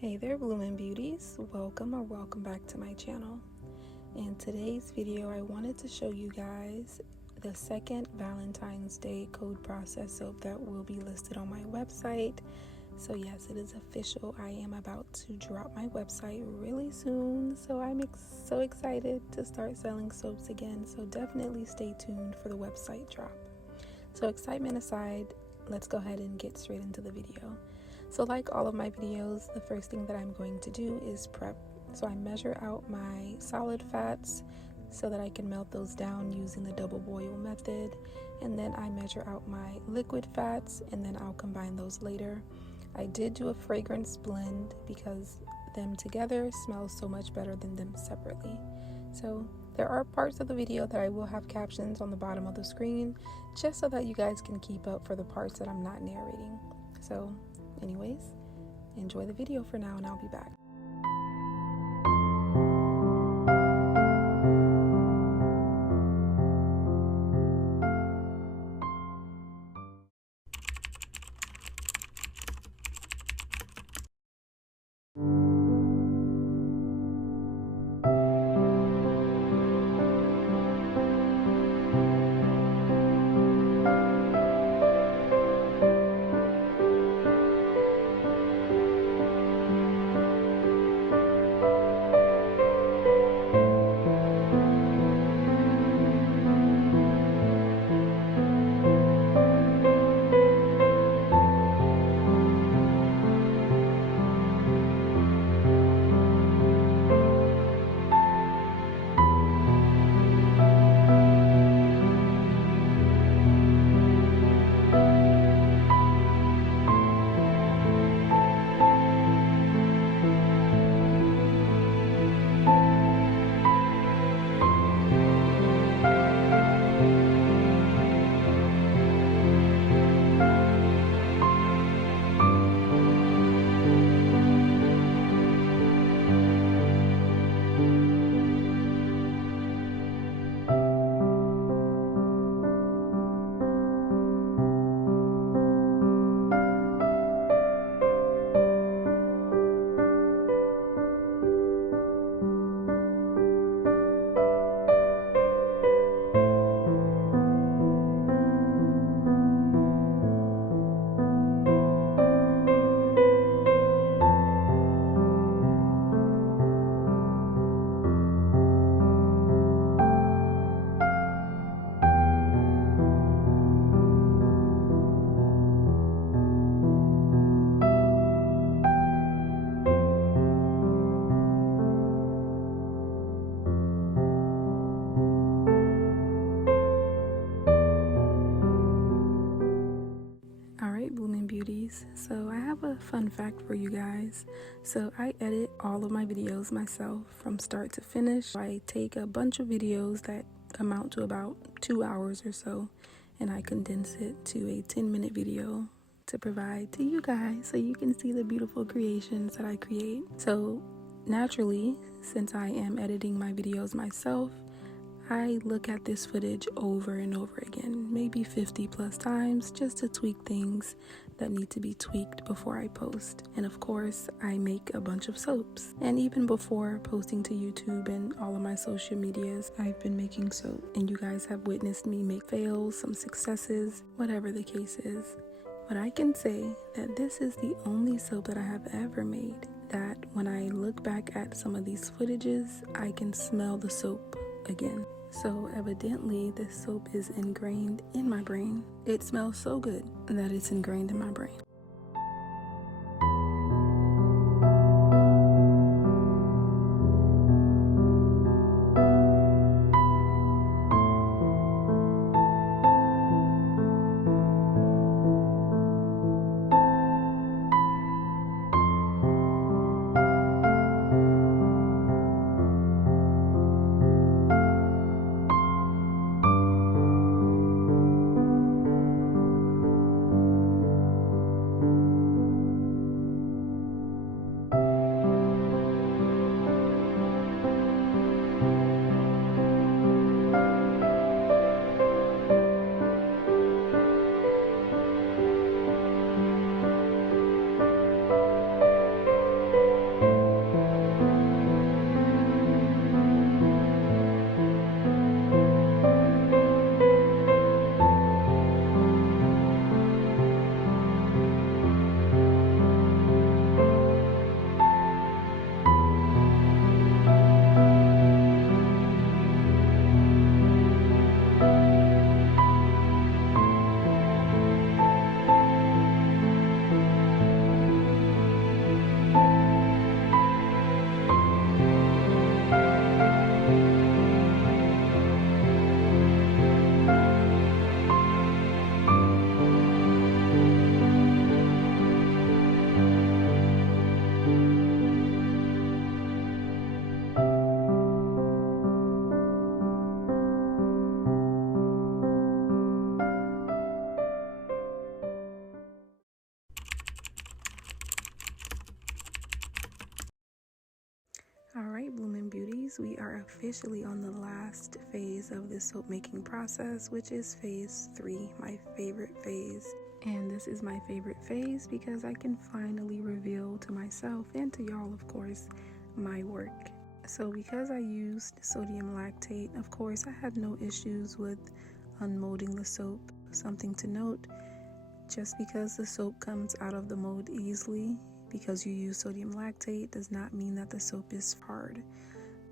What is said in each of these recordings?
Hey there, blooming beauties. Welcome back to my channel. In today's video, I wanted to show you guys the second Valentine's Day code process soap that will be listed on my website. So yes, it is official. I am about to drop my website really soon, so I'm so excited to start selling soaps again. So definitely stay tuned for the website drop. So excitement aside, let's go ahead and get straight into the video. So like all of my videos, the first thing that I'm going to do is prep. So I measure out my solid fats so that I can melt those down using the double boil method. And then I measure out my liquid fats and then I'll combine those later. I did do a fragrance blend because them together smell so much better than them separately. So there are parts of the video that I will have captions on the bottom of the screen just so that you guys can keep up for the parts that I'm not narrating. So anyways, enjoy the video for now and I'll be back. So I have a fun fact for you guys. So I edit all of my videos myself from start to finish. I take a bunch of videos that amount to about 2 hours or so and I condense it to a 10-minute video to provide to you guys so you can see the beautiful creations that I create. So naturally, since I am editing my videos myself, I look at this footage over and over again, maybe 50 plus times, just to tweak things that need to be tweaked before I post. And of course, I make a bunch of soaps. And even before posting to YouTube and all of my social medias, I've been making soap. And you guys have witnessed me make fails, some successes, whatever the case is. But I can say that this is the only soap that I have ever made that when I look back at some of these footages, I can smell the soap again. So evidently this soap is ingrained in my brain. It smells so good that it's ingrained in my brain. beauties, we are officially on the last phase of the soap making process, which is phase 3, my favorite phase. And this is my favorite phase because I can finally reveal to myself and to y'all, of course, my work. So because I used sodium lactate, of course, I had no issues with unmolding the soap. Something to note, just because the soap comes out of the mold easily because you use sodium lactate does not mean that the soap is hard.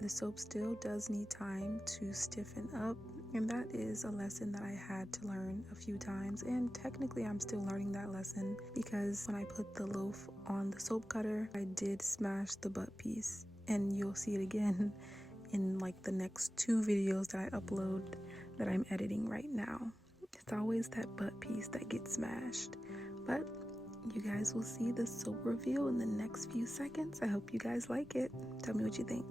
The soap still does need time to stiffen up, and that is a lesson that I had to learn a few times, and technically I'm still learning that lesson because when I put the loaf on the soap cutter, I did smash the butt piece, and you'll see it again in like the next 2 videos that I upload that I'm editing right now. It's always that butt piece that gets smashed, but you guys will see the soap reveal in the next few seconds. I hope you guys like it. Tell me what you think.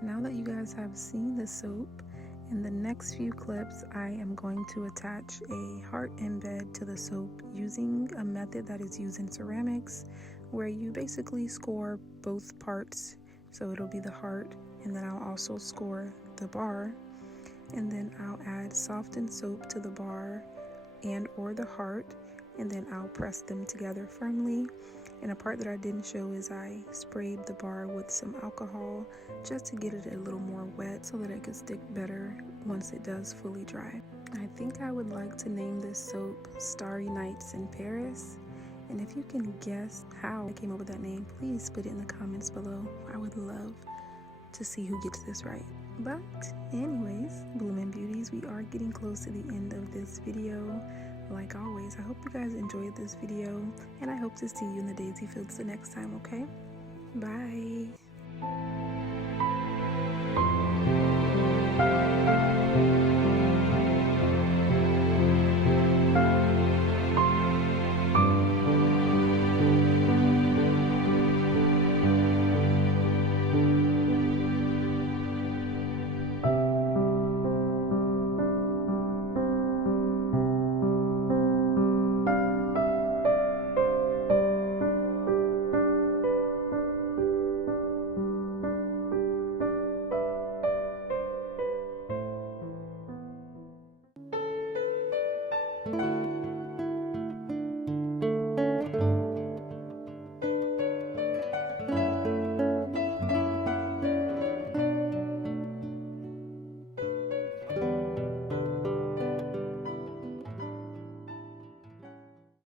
Now that you guys have seen the soap, in the next few clips I am going to attach a heart embed to the soap using a method that is used in ceramics, where you basically score both parts. So it'll be the heart, and then I'll also score the bar, and then I'll add softened soap to the bar and or the heart, and then I'll press them together firmly. And a part that I didn't show is I sprayed the bar with some alcohol just to get it a little more wet so that it could stick better once it does fully dry. I think I would like to name this soap Starry Nights in Paris. And if you can guess how I came up with that name, please put it in the comments below. I would love to see who gets this right. But anyways, Blooming Beauties, we are getting close to the end of this video. Like always, I hope you guys enjoyed this video, and I hope to see you in the daisy fields the next time, okay? Bye!